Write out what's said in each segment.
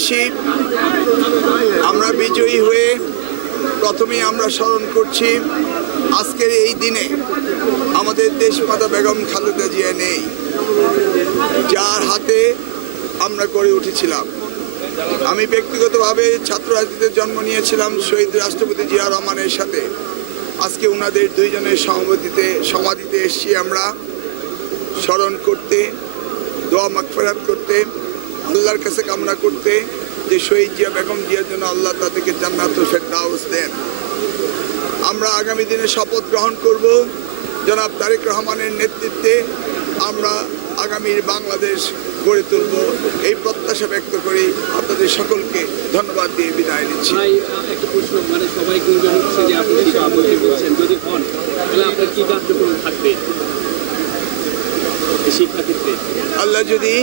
দেশবাসী, আমরা বিজয়ী হয়ে প্রথমেই আমরা স্মরণ করছি আজকের এই দিনে আমাদের দেশমাতা বেগম খালেদা জিয়া নেই, যার হাতে আমরা গড়ে উঠেছিলাম। আমি ব্যক্তিগতভাবে ছাত্র রাজনীতিতে জন্ম নিয়েছিলাম শহীদ রাষ্ট্রপতি জিয়া রহমানের সাথে। আজকে ওনাদের দুইজনের সমাধিতে এসেছি আমরা স্মরণ করতে, দোয়া মাগফিরাত করতে, আল্লাহর কাছে কামনা করতে যে শহীদ জিয়া বেগম জিয়ার জন্য আল্লাহ তাদেরকে জান্নাতুল ফেরদাউস দেন। আমরা আগামী দিনে শপথ গ্রহণ করব জনাব তারেক রহমানের নেতৃত্বে আমরা আগামীর বাংলাদেশ গড়ে তুলব, এই প্রত্যাশা ব্যক্ত করি। আপনাদের সকলকে ধন্যবাদ দিয়ে বিদায় নিচ্ছি। একটা প্রশ্ন, মানে সবাই গুঞ্জন হচ্ছে যে আপনি সভাপতি বলছেন, যদি হন তাহলে আপনার কি কার্যক্রম থাকবে শিক্ষাক্ষেত্রে? আল্লাহ যদি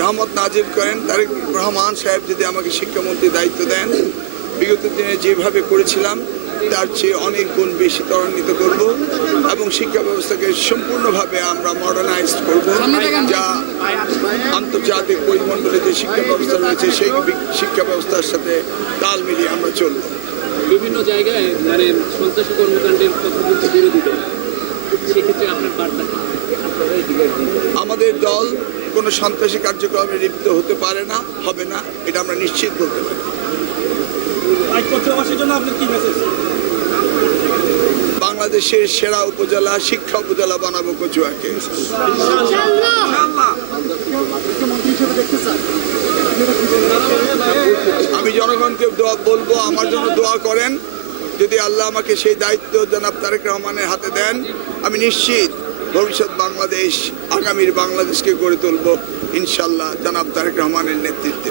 রহমত নাজিল করেন, তারেক রহমান সাহেব যদি আমাকে শিক্ষামন্ত্রী দায়িত্ব দেন, বিগত দিনে যেভাবে করেছিলাম তার চেয়ে অনেক গুণ বেশি ত্বরান্বিত করব এবং শিক্ষা ব্যবস্থাকে সম্পূর্ণভাবে আমরা মডার্নাইজ করব, যা আন্তর্জাতিক পরিমণ্ডলে যে শিক্ষা ব্যবস্থা রয়েছে সেই শিক্ষা ব্যবস্থার সাথে তাল মিলিয়ে আমরা চলব। বিভিন্ন জায়গায় মানে সন্ত্রাসী কর্মকাণ্ডের কথা বলতে বিরোধী দল, সেক্ষেত্রে আপনার বার্তা? আমাদের দল কোনো সন্ত্রাসী কার্যক্রমে লিপ্ত হতে পারে না, হবে না, এটা আমরা নিশ্চিত বলতে পারি। বাংলাদেশের সেরা উপজেলা, শিক্ষা উপজেলা বানাবো কচুয়াকে। আমি জনগণকে বলবো আমার জন্য দোয়া করেন। যদি আল্লাহ আমাকে সেই দায়িত্ব জনাব তারেক রহমানের হাতে দেন, আমি নিশ্চিত ভবিষ্যৎ বাংলাদেশ, আগামীর বাংলাদেশকে গড়ে তুলব ইনশাল্লাহ জনাব তারেক রহমানের নেতৃত্বে।